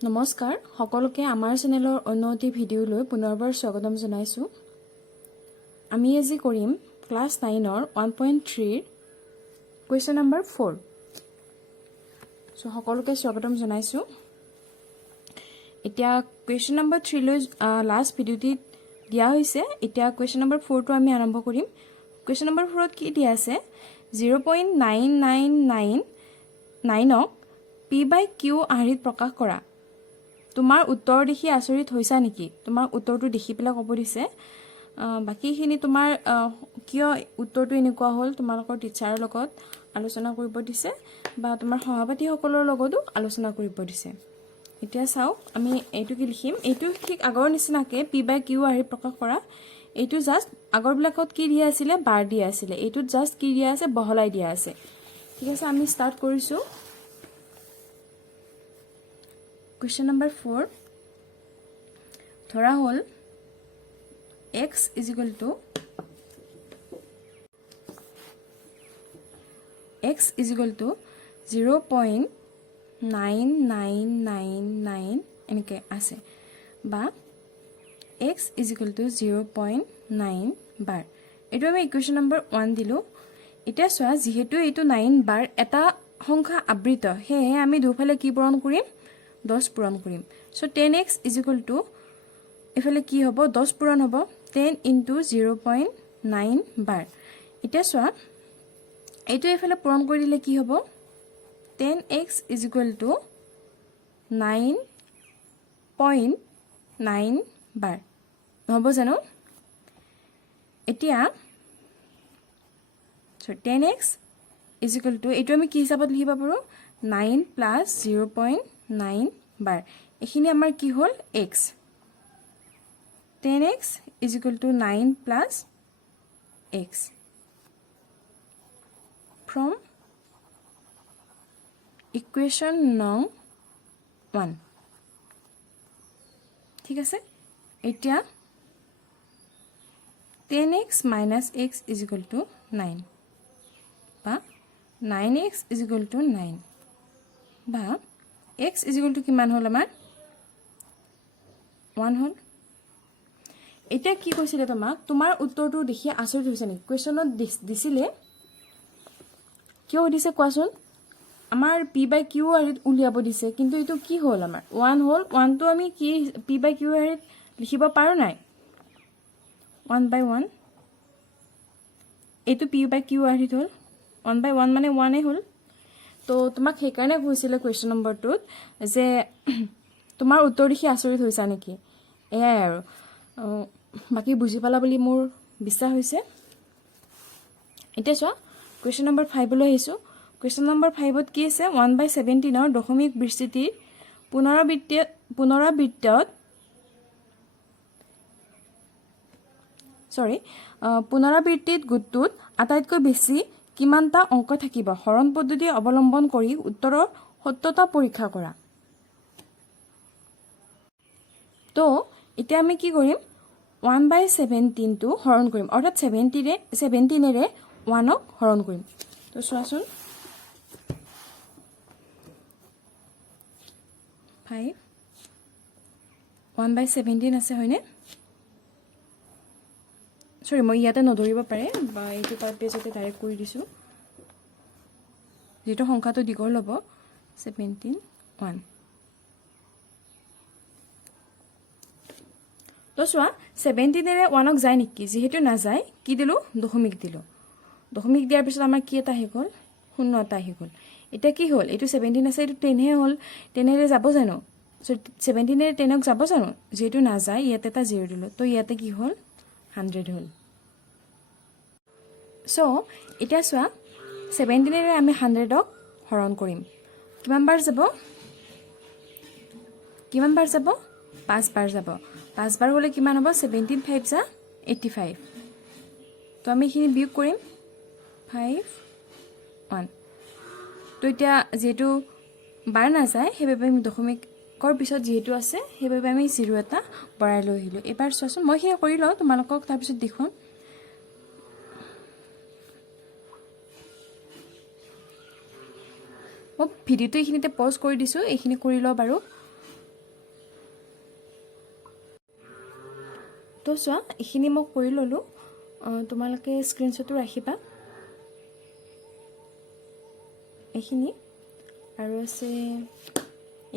নমস্কাৰ সকলোকে আমাৰ চেনেলৰ অন্যটি ভিডিঅ'লৈ পুনৰবাৰ স্বাগতম জনাইছো। আমি আজি কৰিম ক্লাছ 9ৰ 1.3 কুৱেশ্যন নম্বৰ 4। সো সকলোকে স্বাগতম জনাইছো। এতিয়া কুৱেশ্যন নম্বৰ 3 লৈ লাষ্ট ভিডিঅ'টিত দিয়া হৈছে। এতিয়া কুৱেশ্যন নম্বৰ 4 টো আমি আৰম্ভ কৰিম। কুৱেশ্যন নম্বৰ 4 ত কি দিয়া আছে 0.9999 ক p/q আহৰিত প্ৰকাশ কৰা। তোমাৰ উত্তৰ দেখি আচৰিত হৈছা নেকি? তোমাৰ উত্তৰটো দেখি পেলাই ক'ব দিছে। বাকিখিনি তোমাৰ কিয় উত্তৰটো এনেকুৱা হ'ল তোমালোকৰ টিচাৰৰ লগত আলোচনা কৰিব দিছে বা তোমাৰ সহপাঠীসকলৰ লগতো আলোচনা কৰিব দিছে। এতিয়া চাওক আমি এইটো কি লিখিম। এইটো ঠিক আগৰ নিচিনাকে p/q আহৰিত প্ৰকাশ কৰা। এইটো জাষ্ট আগৰবিলাকত কি দিয়া আছিলে বাৰ দিয়া আছিলে। এইটোত জাষ্ট কি দিয়া আছে বহলাই দিয়া আছে। ঠিক আছে আমি ষ্টাৰ্ট কৰিছোঁ। Question number 4 ধৰা হ'ল x is equal to x is equal to 0.9999 এনেকে আছে বা x is equal to 0.9 বাৰ। এইটো আমি ইকুৱেশ্যন নম্বৰ 1 দিলো। এতিয়া চোৱা যিহেতু এইটো 9 বাৰ এটা সংখ্যা আবৃত সেয়ে আমি দুফালে কি পূৰণ কৰিম 10 পূৰণ কৰিম। So 10x is equal to এফালে কি হ'ব 10 পূৰণ হ'ব 10 into 0.9 বাৰ। এতিয়া চোৱা এইটো এফালে পূৰণ কৰি দিলে কি হ'ব 10x is equal to 9.9 বাৰ নহ'ব জানো? এতিয়া 10x is equal to এইটো আমি কি হিচাপত লিখিব পাৰো 9 plus 0.9 বাৰ। এইখিনি আমাৰ কি হ'ল x। 10x is equal to 9 plus x from equation nung 1। ঠিক আছে এতিয়া 10x minus x is equal to 9 বা 9x is equal to 9 বা x is equal to কিমান হ'ল আমাৰ 1 হ'ল। এতিয়া কি কৈছিলে তোমাক তোমাৰ উত্তৰটো দেখি আচৰিত হৈছে নেকি? কুৱেশ্যনত দিছিলে কিয় দিছে কোৱাচোন? আমাৰ p/q আহৰিত উলিয়াব দিছে কিন্তু এইটো কি হ'ল আমাৰ 1 হ'ল। 1 টো আমি কি p/q আহৰিত লিখিব পাৰো নাই 1/1 এইটো p/q আহৰিত হ'ল 1/1 মানে 1 হ'ল। তো তোমাক সেইকাৰণে কৈছিলে কুৱেশ্যন নম্বৰটোত যে তোমাৰ উত্তৰ দেখি আচৰিত হৈছা নেকি? এয়াই আৰু বাকি বুজি পালা বুলি মোৰ বিশ্বাস হৈছে। এতিয়া চোৱা কুৱেশ্যন নম্বৰ 5 লৈ আহিছোঁ। কুৱেশ্যন নম্বৰ 5ত কি আছে 1/17ৰ দশমিক বিস্তৃতিৰ পুনৰাবৃত্তিত গোটটোত আটাইতকৈ বেছি কিমানটা অংক থাকিব? হৰণ পদ্ধতি অৱলম্বন কৰি উত্তৰৰ সত্যতা পৰীক্ষা কৰা। তো এতিয়া আমি কি কৰিম 1/17 টো হৰণ কৰিম অৰ্থাৎ 17ৰে 1ক হৰণ কৰিম। তো চোৱাচোন 5 1/17 আছে হয়নে? সৰি মই ইয়াতে নধৰিব পাৰে বা এইটো তাৰ পেজতে ডাইৰেক্ট কৰি দিছোঁ। যেটো সংখ্যাটো দীঘল হ'ব 17 1। তো চোৱা 17ৰে 1ক যায় নেকি? যিহেতু নাযায় কি দিলোঁ দশমিক দিলোঁ। দশমিক দিয়াৰ পিছত আমাৰ কি এটা আহি গ'ল 0 এটা আহি গ'ল। এতিয়া কি হ'ল এইটো 17 আছে এইটো 10 হে হ'ল। 10ৰে যাব জানো? 17ৰে 10ক যাব জানো? যেহেতু নাযায় ইয়াতে এটা 0 দিলোঁ। তো ইয়াতে কি হ'ল 100 হ'ল। সো এতিয়া চোৱা 17ৰে আমি 100ক হৰণ কৰিম। কিমান বাৰ যাব 5 বাৰ যাব। 5 বাৰ হ'লে কিমান হ'ব 17 5 যা 85। তো আমি এইখিনি বিয়োগ কৰিম 5 1। তো এতিয়া যিহেতু বাৰ নাযায় সেইবাবে আমি দশমিকৰ পিছত যিহেতু আছে সেইবাবে আমি 0 এটা বঢ়াই লৈ আহিলোঁ। এবাৰ চোৱাচোন মই সেয়া কৰি লওঁ তোমালোকক তাৰপিছত দেখুৱাম। মই ভিডিঅ'টো এইখিনিতে পজ কৰি দিছোঁ। এইখিনি কৰি লওঁ বাৰু। তো চোৱা এইখিনি মই কৰি ল'লোঁ তোমালোকে স্ক্ৰীনশ্বটো ৰাখিবা এইখিনি আৰু আছে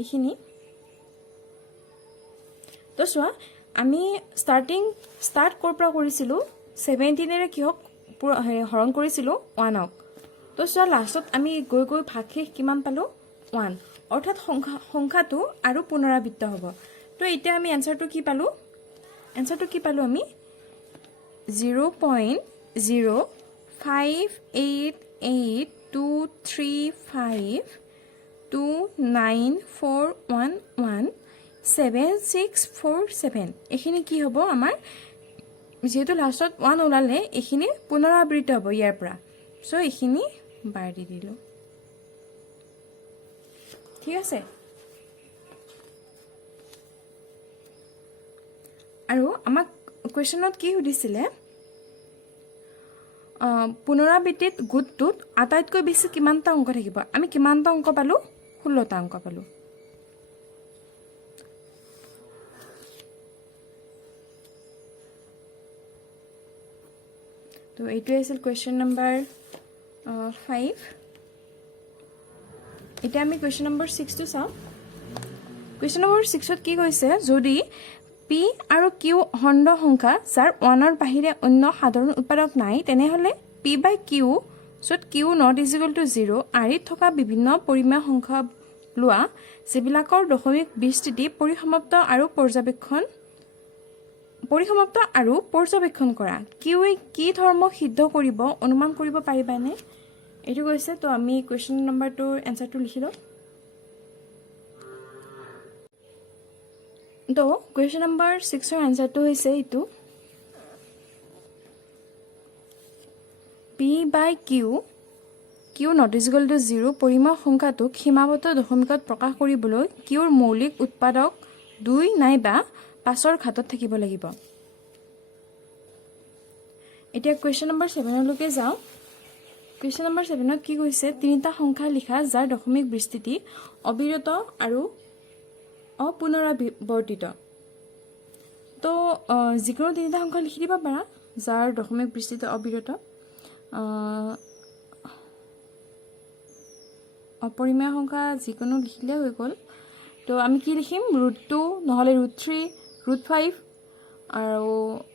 এইখিনি তো চোৱা আমি ষ্টাৰ্ট ক'ৰ পৰা কৰিছিলোঁ 17ৰে কিহক হৰণ কৰিছিলোঁ 1ক তো চোৱা লাষ্টত আমি গৈ গৈ ভাগশেষ কিমান পালোঁ 1 অৰ্থাৎ সংখ্যাটো আৰু পুনৰাবৃত্ত হ'ব তো এতিয়া আমি এনসাৰটো কি পালোঁ আমি 0.05882352941176647 এইখিনি কি হ'ব আমাৰ যেহেতু লাষ্টত 1 ওলালে এইখিনি পুনৰাবৃত্ত হ'ব ইয়াৰ পৰা সো এইখিনি বাৰ দি দিলোঁ ঠিক আছে আৰু আমাক কোৱেশ্যনত কি সুধিছিলে পুনৰাবৃত্তিত গোটটোত আটাইতকৈ বেছি কিমানটা অংক থাকিব আমি কিমানটা অংক পালোঁ 16টা অংক পালোঁ তো এইটোৱে আছিল কুৱেশ্যন নম্বৰ 5 এতিয়া আমি কুৱেশ্যন নম্বৰ 6 টো চাওঁ কুৱেশ্যন নম্বৰ 6ত কি কৈছে যদি পি আৰু কিউ খণ্ড সংখ্যা যাৰ 1ৰ বাহিৰে অন্য সাধাৰণ উৎপাদক নাই তেনেহলে পি বাই কিউ য'ত কিউ নট ইজিকুৱেল টু 0 আৰিত থকা বিভিন্ন পৰিমেয় সংখ্যা লোৱা যিবিলাকৰ দশমিক বিস্তৃতি পৰিসমাপ্ত আৰু পৰ্যবেক্ষণ কৰা কিউৱে কি ধৰ্ম সিদ্ধ কৰিব অনুমান কৰিব পাৰিবানে এইটো কৈছে তো আমি কুৱেশ্যন নম্বৰটোৰ এনসাৰটো লিখি লওঁ তো কুৱেশ্যন নম্বৰ 6ৰ এনসাৰটো হৈছে এইটো P by Q not equal to 0 পৰিমেয় সংখ্যাটোক সীমাবদ্ধ দশমিকত প্ৰকাশ কৰিবলৈ কিউৰ মৌলিক উৎপাদক 2 নাইবা 5ৰ ঘাতত থাকিব লাগিব এতিয়া কুৱেশ্যন নম্বৰ 7লৈকে যাওঁ কুৱেশ্যন নম্বৰ 7ত কি কৈছে তিনিটা সংখ্যা লিখা যাৰ দশমিক বিস্তৃতি অবিৰত আৰু অপুনৰাবৰ্তিত তো যিকোনো তিনিটা সংখ্যা লিখি দিব পাৰা যাৰ দশমিক বিস্তৃতি অবিৰত অপৰিমেয় সংখ্যা যিকোনো লিখিলে হৈ গ'ল তো আমি কি লিখিম √2 নহলে √3 √5 আৰু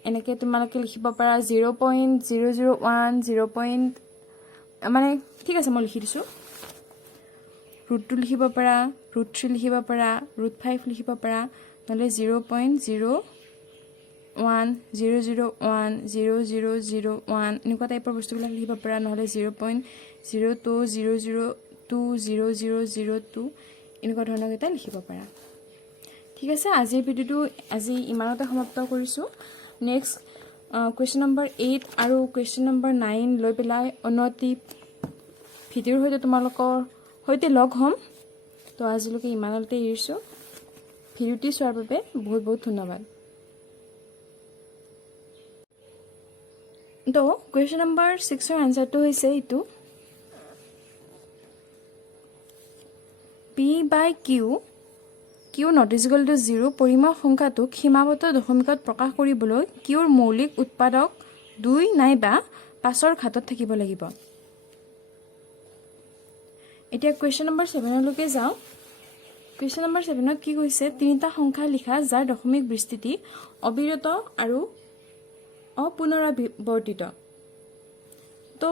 এনেকৈ তোমালোকে লিখিব পাৰা 0.001 মানে ঠিক আছে মই লিখি দিছোঁ √2 লিখিব পাৰা √3 লিখিব পাৰা √5 লিখিব পাৰা নহলে 0.010010001 এনেকুৱা টাইপৰ বস্তুবিলাক লিখিব পাৰা নহলে 0.020020002 এনেকুৱা ধৰণৰ এটা লিখিব পাৰা ঠিক আছে আজিৰ ভিডিওটো আজি ইমানতে সমাপ্ত কৰিছোঁ নেক্সট কুৱেশ্যন নম্বৰ 8 আৰু কুৱেশ্যন নম্বৰ 9 লৈ পেলাই অন্যটি ভিডিওৰ সৈতে তোমালোকৰ সৈতে লগ হ'ম তো আজিলৈকে ইমানতে এৰিছোঁ ভিডিওটি চোৱাৰ বাবে বহুত বহুত ধন্যবাদ তো কুৱেশ্যন নম্বৰ 6ৰ এনসাৰটো হৈছে এইটো P by Q not equal to 0 পৰিমেয় সংখ্যাটোক সীমাবদ্ধ দশমিকত প্ৰকাশ কৰিবলৈ কিউৰ মৌলিক উৎপাদক 2 নাইবা 5ৰ ঘাতত থাকিব লাগিব এতিয়া কুৱেশ্যন নম্বৰ 7লৈকে যাওঁ কুৱেশ্যন নম্বৰ 7ত কি কৈছে তিনিটা সংখ্যা লিখা যাৰ দশমিক বিস্তৃতি অবিৰত আৰু অপুনৰাবৰ্তিত তো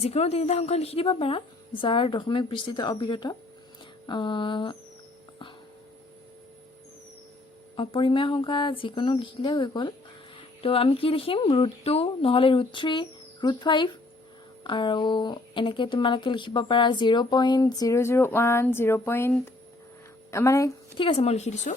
যিকোনো তিনিটা সংখ্যা লিখি দিব পাৰা যাৰ দশমিক বিস্তৃতি অবিৰত অপৰিমেয় সংখ্যা যিকোনো লিখিলে হৈ গ'ল তো আমি কি লিখিম √2 নহলে √3 √5 আৰু এনেকৈ তোমালোকে লিখিব পাৰা 0.001 মানে ঠিক আছে মই লিখি দিছোঁ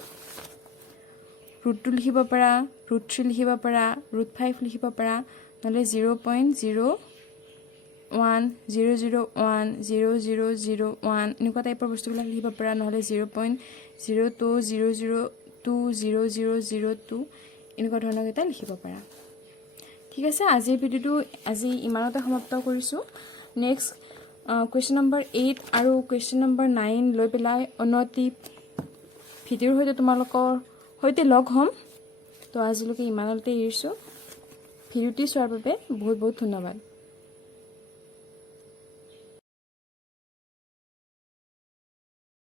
√2 লিখিব পাৰা √3 লিখিব পাৰা √5 লিখিব পাৰা নহলে 0.010010001 এনেকুৱা টাইপৰ বস্তুবিলাক লিখিব পাৰা নহলে 0.020020002 এনেকুৱা ধৰণৰ এটা লিখিব পাৰা ঠিক আছে আজিৰ ভিডিওটো আজি ইমানতে সমাপ্ত কৰিছোঁ নেক্সট কুৱেশ্যন নম্বৰ 8 আৰু কুৱেশ্যন নম্বৰ 9 লৈ পেলাই অন্যটি ভিডিওৰ সৈতে তোমালোকৰ সৈতে লগ হ'ম তো আজিলৈকে ইমানতে এৰিছোঁ। ভিডিঅ'টি চোৱাৰ বাবে বহুত বহুত ধন্যবাদ।